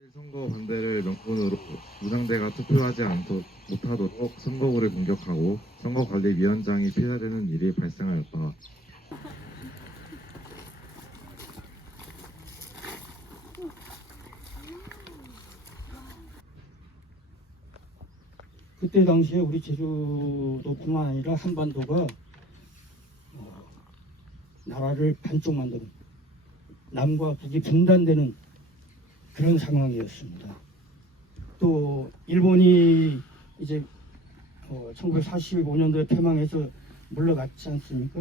선거 반대를 명분으로 무당대가 투표하지 못하도록 선거구를 공격하고 선거관리위원장이 피살되는 일이 발생하였다. 그때 당시에 우리 제주도뿐만 아니라 한반도가 나라를 반쪽 만드는, 남과 북이 분단되는 그런 상황이었습니다. 또 일본이 이제 1945년도에 패망해서 물러갔지 않습니까?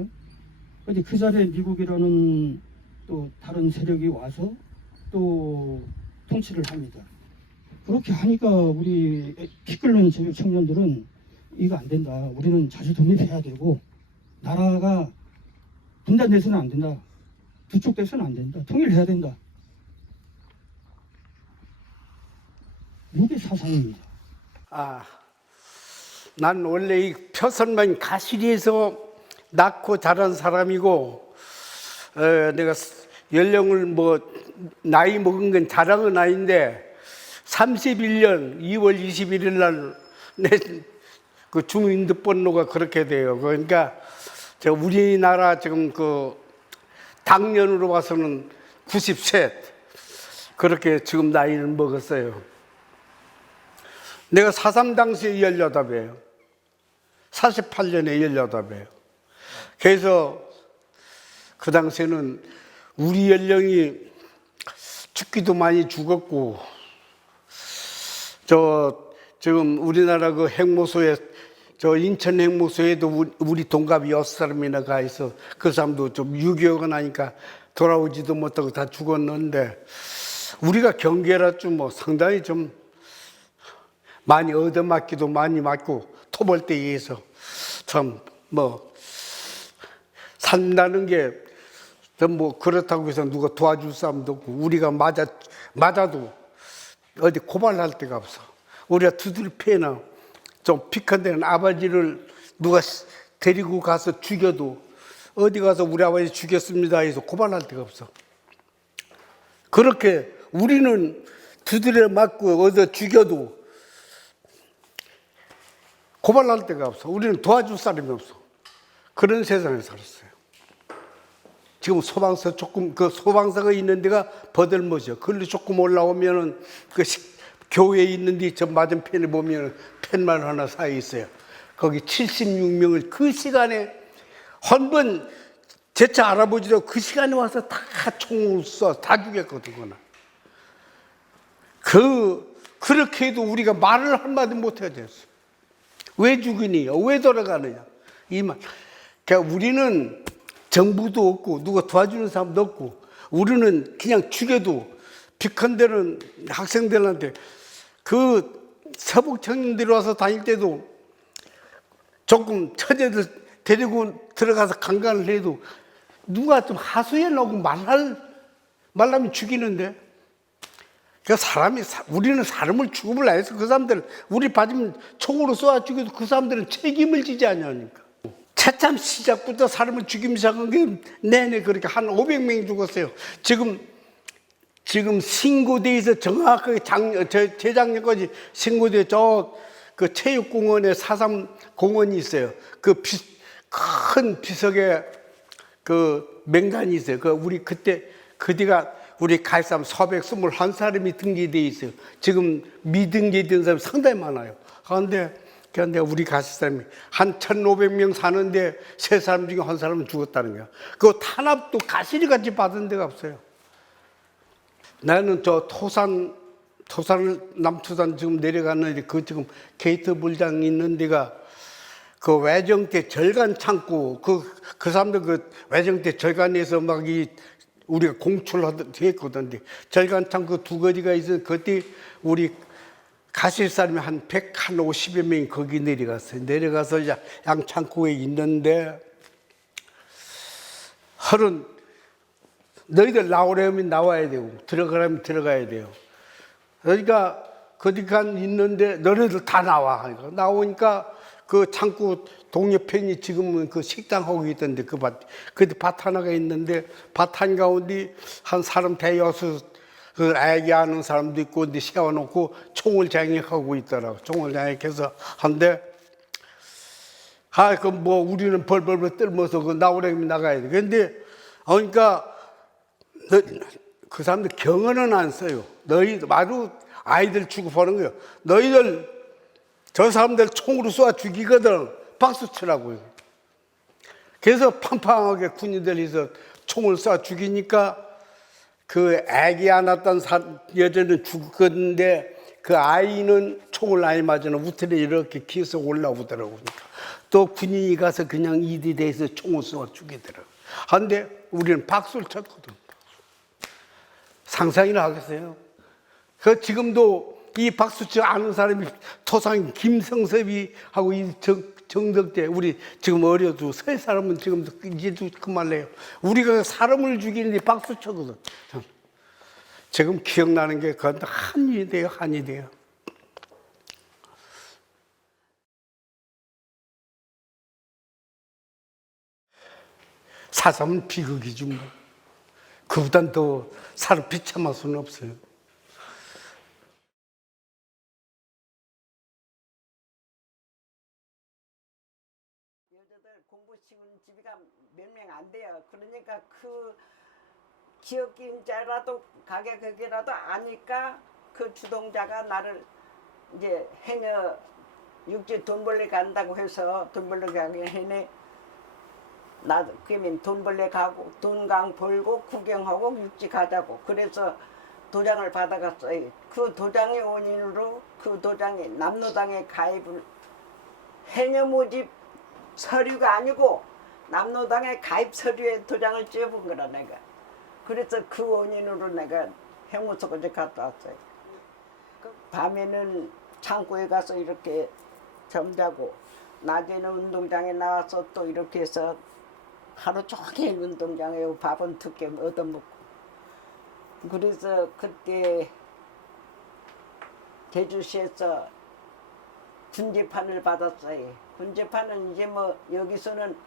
그런데 그 자리에 미국이라는 또 다른 세력이 와서 또 통치를 합니다. 그렇게 하니까 우리 피 끓는 제주 청년들은 이거 안 된다. 우리는 자주 독립해야 되고 나라가 분단돼서는 안 된다. 두 쪽 돼서는 안 된다. 통일해야 된다. 이게 사상입니다. 난 원래 이 표선만 가시리에서 낳고 자란 사람이고, 내가 연령을 나이 먹은 건 자랑은 아닌데, 31년 2월 21일 날 내 그 주민등록번호가 그렇게 돼요. 그러니까 우리나라 지금 그 당년으로 봐서는 90세 그렇게 지금 나이를 먹었어요. 내가 4.3 당시에 18이에요. 48년에 18이에요. 그래서 그 당시에는 우리 연령이 죽기도 많이 죽었고, 지금 우리나라 그 핵무소에, 인천 핵무소에도 우리 동갑이 6사람이나 가 있어. 그 사람도 좀 6.25가 나니까 돌아오지도 못하고 다 죽었는데, 우리가 경계라 좀 상당히 좀 많이 얻어맞기도 많이 맞고, 토벌대에 의해서 참 산다는 게 그렇다고 해서 누가 도와줄 사람도 없고, 우리가 맞아도 어디 고발할 데가 없어. 우리가 두들 패나 좀 픽한데는 아버지를 누가 데리고 가서 죽여도, 어디 가서 우리 아버지 죽였습니다 해서 고발할 데가 없어. 그렇게 우리는 두드려 맞고 어디 죽여도 고발할 데가 없어. 우리는 도와줄 사람이 없어. 그런 세상에 살았어요. 지금 소방서 소방서가 있는 데가 버들못이요. 그걸로 조금 올라오면은 교회에 있는데 저 맞은편에 보면 팻말 하나 사 있어요. 거기 76명을 그 시간에 한 번 제차 알아보지도 그 시간에 와서 다 총을 쏴 다 죽였거든. 그렇게 해도 우리가 말을 한마디 못해야 됐어. 왜 죽이니? 왜 돌아가느냐? 이 말. 그러니까 우리는 정부도 없고 누가 도와주는 사람도 없고, 우리는 그냥 죽여도 빅한데는 학생들한테 그 서북 청년들이 와서 다닐 때도 조금 처제들 데리고 들어가서 강간을 해도 누가 좀 하소연 하고 말하면 죽이는데, 우리는 사람을 죽음을 해서 그 사람들 우리 맞으면 총으로 쏘아 죽여도 그 사람들은 책임을 지지 않냐니까. 처참 시작부터 사람을 죽이기 시작한 게 내내 그렇게 한 500명이 죽었어요. 지금 신고대에서 정확하게 재작년까지 신고대 그 체육공원에 4.3 공원이 있어요. 큰 비석에 그 맹단이 있어요. 그때가 우리 갈 사람 421사람이 등기되어 있어요. 지금 미등기된 사람이 상당히 많아요. 그런데 우리 가실 사람이 한 1,500명 사는데 3사람 중에 한 사람은 죽었다는 거야. 그 탄압도 가시리같이 받은 데가 없어요. 나는 남투산 지금 내려갔는데 지금 게이트 불장 있는 데가 그 외정대 절간 창고, 그 사람들 외정대 절간에서 우리가 공출했거든. 절간 창고 두 거리가 있어. 그때 우리 가실 사람이 한 150여 명이 거기 내려갔어요. 내려가서 양 창고에 있는데, 너희들 나오려면 나와야 되고 들어가려면 들어가야 돼요. 그러니까 거기가 있는데 너희들 다 나와. 나오니까 그 창고 동옆편이 지금은 그 식당하고 있던데 그 밭 하나가 있는데 밭 한가운데 한 사람 대여섯 그 애기 하는 사람도 있고 근데 세워놓고 총을 장악하고 있더라고. 총을 장악해서 한데 그 뭐 우리는 벌벌벌 떨면서 그 나오려면 나가야 돼. 근데 그러니까 그 사람들 경언은 안 써요. 너희 마루 아이들 취급하는 거예요. 너희들 저 사람들 총으로 쏘아 죽이거든. 박수 치라고요. 그래서 팡팡하게 군인들이서 총을 쏴 죽이니까 그 애기 안 낳았던 여자는 죽었는데 그 아이는 총을 많이 맞으면 우틀에 이렇게 기어서 올라오더라고요. 또 군인이 가서 그냥 이디대에서 총을 쏘아 죽이더라고요. 한데 우리는 박수를 쳤거든. 상상이나 하겠어요. 그 지금도 이 박수치 아는 사람이 토상 김성섭이 하고 이 정덕대 우리 지금 어려도 세 사람은 지금도 이제도 그만해요. 우리가 사람을 죽이는데 박수 쳐거든. 지금 기억나는 게 그건 한이 돼요, 한이 돼요. 사삼은 비극이지 뭐. 그보단 더 살을 비참할 수는 없어요. 여자들 공부 시키는 집이가 몇 명 안 돼요. 그러니까 그 기업인자라도 가게 거기라도 아니까 그 주동자가 나를 이제 해녀 육지 돈 벌러 간다고 해서 돈 벌러 가게 해내. 나도 그러면 돈 벌러 가고 돈강 벌고 구경하고 육지 가자고. 그래서 도장을 받아갔어요. 그 도장의 원인으로 그 도장이 남로당에 가입을 해녀 모집 서류가 아니고 남로당의 가입 서류에 도장을 찍어본 거라 내가. 그래서 그 원인으로 내가 형무소까지 갔다 왔어요. 밤에는 창고에 가서 이렇게 잠자고 낮에는 운동장에 나와서 또 이렇게 해서 하루 종일 운동장에 밥은 두께 얻어먹고. 그래서 그때 제주시에서 군재판을 받았어요. 군재판은 이제 뭐 여기서는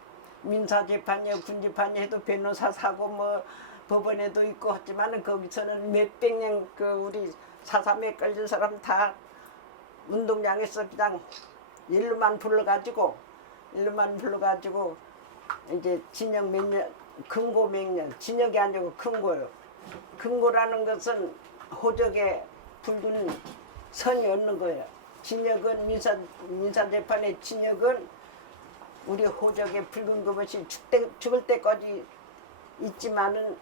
민사재판이요 군재판이 해도 변호사 사고 뭐 법원에도 있고 하지만은 거기서는 몇백 년 그 우리 사삼에 걸린 사람 다 운동장에서 그냥 일로만 불러가지고 이제 진역 몇 년, 금고 몇 년, 진역이 아니고 금고요. 금고라는 것은 호적에 붉은 선이 없는 거예요. 진역은 민사재판의 진역은 우리 호적에 붉은 것이 죽을 때까지 있지만은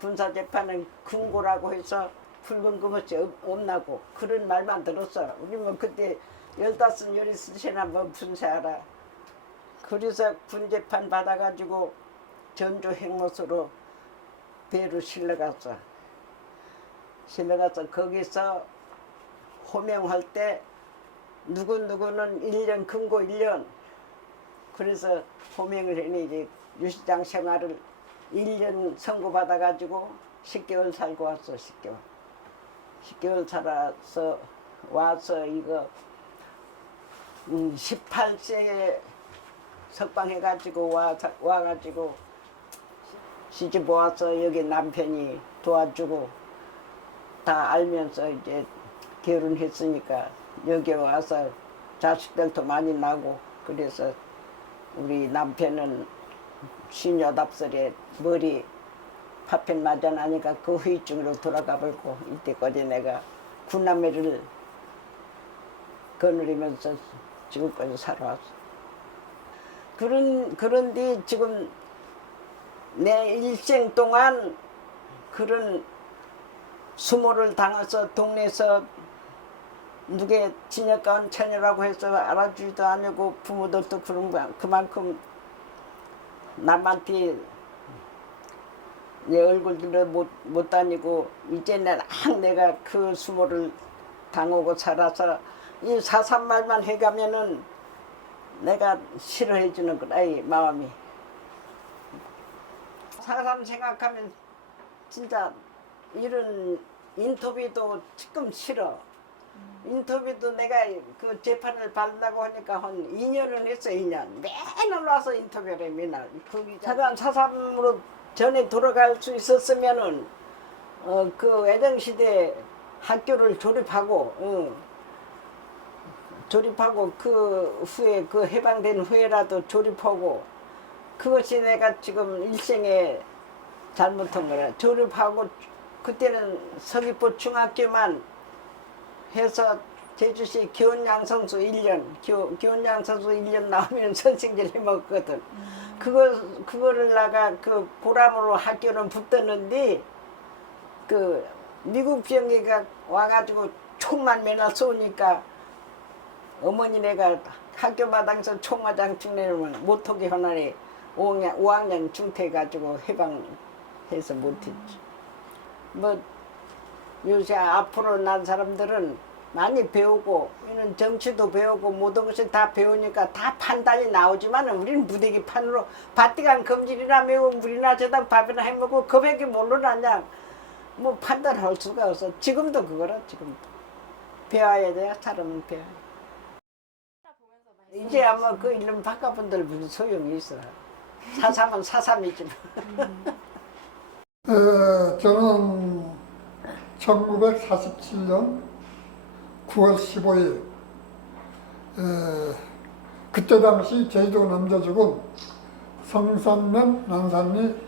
군사재판은 금고라고 해서 붉은 것이 없나고 그런 말만 들었어. 우리 뭐 그때 15, 16이나 뭐 분사하라. 그래서 군재판 받아가지고 전주 행모소로 배로 실려갔어. 거기서 호명할 때 누구는 1년 금고 1년. 그래서 호명을 해니 이제 유시장 생활을 1년 선고받아가지고 10개월 살고 왔어. 10개월 살아서 와서 이거 18세에 석방해가지고 와가지고 시집 와서 여기 남편이 도와주고 다 알면서 이제 결혼했으니까 여기 와서 자식들도 많이 나고 그래서 우리 남편은 58살에 머리 파편 맞아 나니까 그 후유증으로 돌아가 버리고 이때까지 내가 군남매를 거느리면서 지금까지 살아왔어. 그런데 지금 내 일생 동안 그런 수모를 당해서 동네에서 누게 진역가운 처녀라고 해서 알아주지도 않고 부모들도 그만큼 남한테 내 얼굴들을 못 다니고 이제는 내가 그 수모를 당하고 살아서 이 사삼말만 해가면은 내가 싫어해 주는 거다 이 마음이. 사삼 생각하면 진짜 이런 인터뷰도 지금 싫어. 인터뷰도 내가 그 재판을 받는다고 하니까 한 2년은 했어. 2년 맨날 와서 인터뷰를 해. 맨날 거기 사삼으로 전에 돌아갈 수 있었으면은 그 외정시대 학교를 졸업하고 졸업하고 그 후에 그 해방된 후에라도 졸업하고 그것이 내가 지금 일생에 잘못한 거라. 졸업하고 그때는 서귀포 중학교만 해서 제주시 교원양성소 1년 교원양성소 1년 나오면 선생질 해먹거든. 그거를 나가 그 보람으로 학교는 붙었는데 그 미국 비행기가 와가지고 총만 맨날 쏘니까 어머니네가 학교 마당에서 총마당 중내놓으면 못하게 하나니 5학년 중퇴해가지고 해방해서 못했지. 뭐 요새 앞으로 난 사람들은 많이 배우고 이는 정치도 배우고 모든 것을 다 배우니까 다 판단이 나오지만 우리는 무대기 판으로 밭디간 검질이나 매우 물이나 저당 밥이나 해먹고 그밖에 모르나냐 뭐 판단할 수가 없어. 지금도 그거라. 지금도 배워야 돼. 사람은 배워야 돼. 이제 아마 그 이름 바꿔본들 무슨 소용이 있어. 사삼은 사삼이지만. 저는 1947년 9월 15일 그때 당시 제주도 남자죽은 성산면 난산리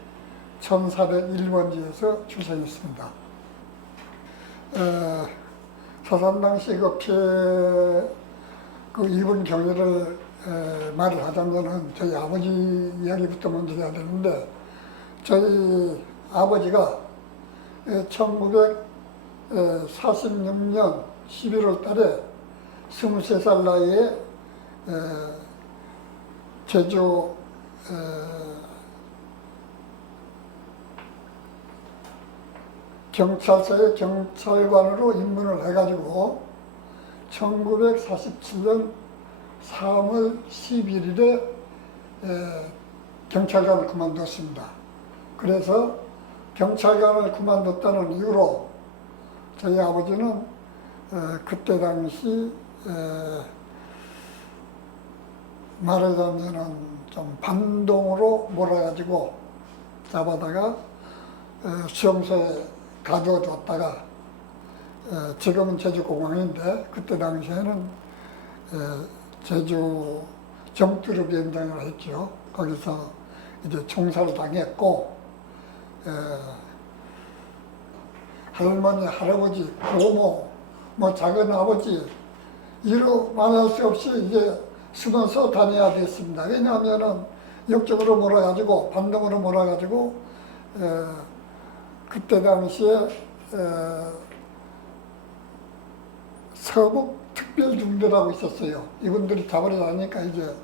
1401번지에서 출생했습니다. 사산 당시 그 피해 그 입은 경위를 말을 하자면은 저희 아버지 이야기부터 먼저 해야 되는데 저희 아버지가 1946년 11월 달에 23살 나이에 제주 경찰서의 경찰관으로 입문을 해가지고 1947년 3월 11일에 경찰관을 그만뒀습니다. 그래서 경찰관을 그만뒀다는 이유로 저희 아버지는 그때 당시 말하자면은 좀 반동으로 몰아가지고 잡아다가 수용소에 가둬뒀다가 지금은 제주공항인데 그때 당시에는 제주 정두루 비행장을 했죠. 거기서 이제 총살을 당했고 할머니, 할아버지, 고모, 뭐 작은 아버지 이루 말할 수 없이 이제 숨어서 다녀야 됐습니다. 왜냐하면은 역적으로 몰아가지고 반동으로 몰아가지고 그때 당시에 서북 특별중대라고 있었어요. 이분들이 잡으러 다니까 이제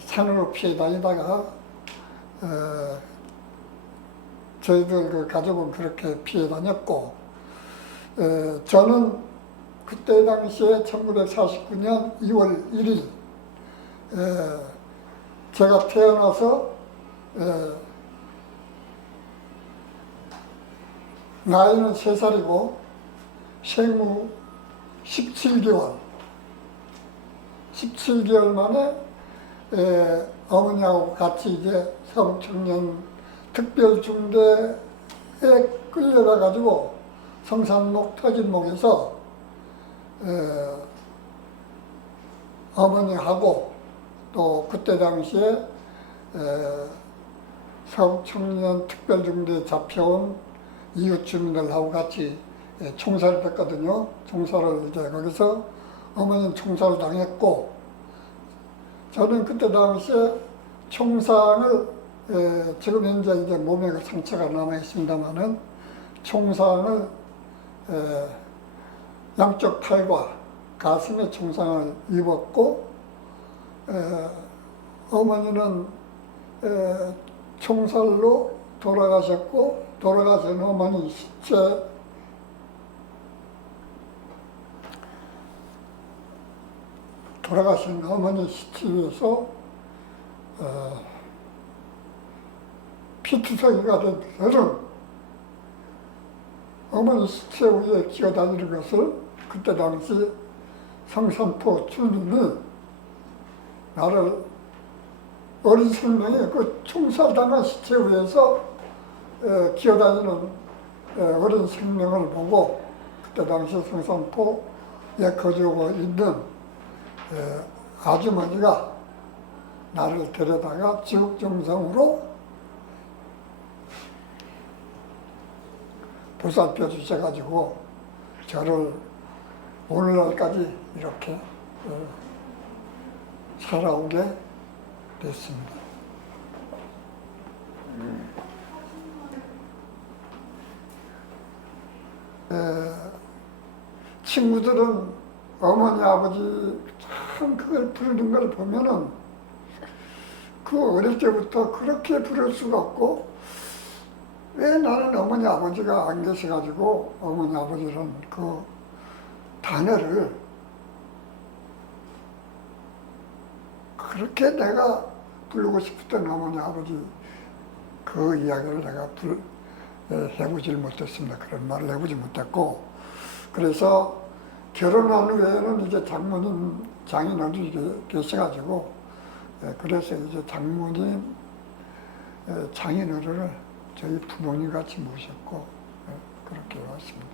산으로 피해 다니다가 저희들 그 가족은 그렇게 피해 다녔고 저는 그때 당시에 1949년 2월 1일 제가 태어나서 나이는 3살이고 생후 17개월 만에 어머니하고 같이 이제 서북청년 특별중대에 끌려가 가지고 성산목 터진목에서 어머니하고 또 그때 당시에 서북청년 특별중대에 잡혀온 이웃 주민들하고 같이 총살을 했거든요. 총살을 이제 거기서 어머니는 총살을 당했고 저는 그때 당시에 총상을 지금 현재 이제 몸에 그 상처가 남아 있습니다만은 총상을 양쪽 팔과 가슴에 총상을 입었고 어머니는 총살로 돌아가셨고 돌아가신 어머니 시체 돌아가신 어머니 시체 위에서 피투성이가 된 저는 어머니 시체 위에 기어다니는 것을 그때 당시 성산포 주민이 나를 어린 생명에 그 총살당한 시체 위에서 기어다니는 어린 생명을 보고 그때 당시 성산포에 거주하고 있는 아주머니가 나를 데려다가 지국정성으로 보살펴 주셔가지고 저를 오늘날까지 이렇게 살아오게 됐습니다. 친구들은 어머니 아버지 참 그걸 부르는 걸 보면은 그 어릴 때부터 그렇게 부를 수가 없고 왜 나는 어머니 아버지가 안 계셔가지고 어머니 아버지는 그 단어를 그렇게 내가 부르고 싶었던 어머니 아버지 그 이야기를 내가 해보질 못했습니다. 그런 말을 해보지 못했고 그래서 결혼한 후에는 이제 장인어른이 계셔가지고 그래서 이제 장모님, 장인어른을 저희 부모님 같이 모셨고 그렇게 왔습니다.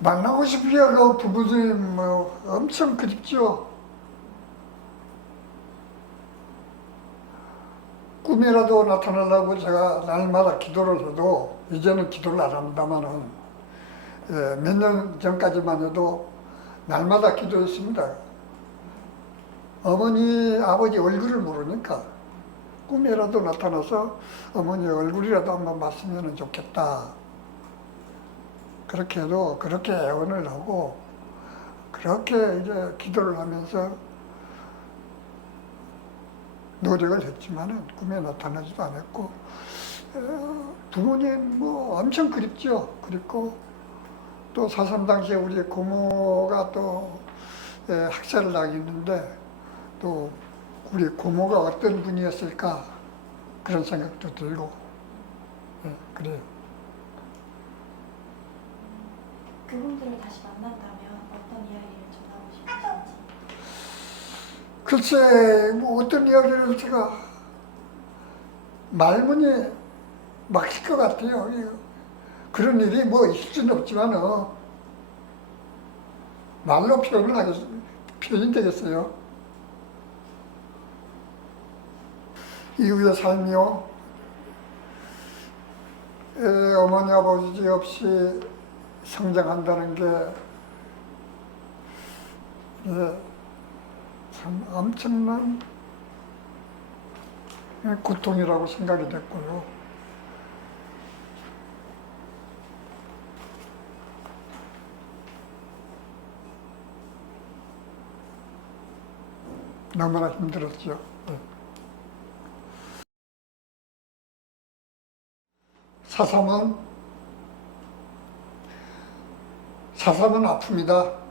만나고 싶으려 그 부부님 뭐 엄청 그립죠. 꿈이라도 나타나려고 제가 날마다 기도를 해도 이제는 기도를 안 합니다만은 몇 년 전까지만 해도 날마다 기도했습니다. 어머니, 아버지 얼굴을 모르니까 꿈이라도 나타나서 어머니 얼굴이라도 한번 봤으면 좋겠다. 그렇게 해도 그렇게 애원을 하고 그렇게 이제 기도를 하면서 노력을 했지만은 꿈에 나타나지도 않았고 부모님 뭐 엄청 그립죠. 그립고 또 4.3 당시에 우리 고모가 또 학살을 당했는데 또 우리 고모가 어떤 분이었을까 그런 생각도 들고 그래요. 그분들을 다시 만난다면 어떤 이야기를 전하고 싶으신지? 글쎄 뭐 어떤 이야기를 제가 말문이 막힐 것 같아요. 그런 일이 뭐 있을 수는 없지만 말로 표현이 되겠어요. 이후의 삶이요. 어머니 아버지 없이 성장한다는 게 참 엄청난 고통이라고 생각이 됐고요. 너무나 힘들었죠. 사삼은 아픕니다.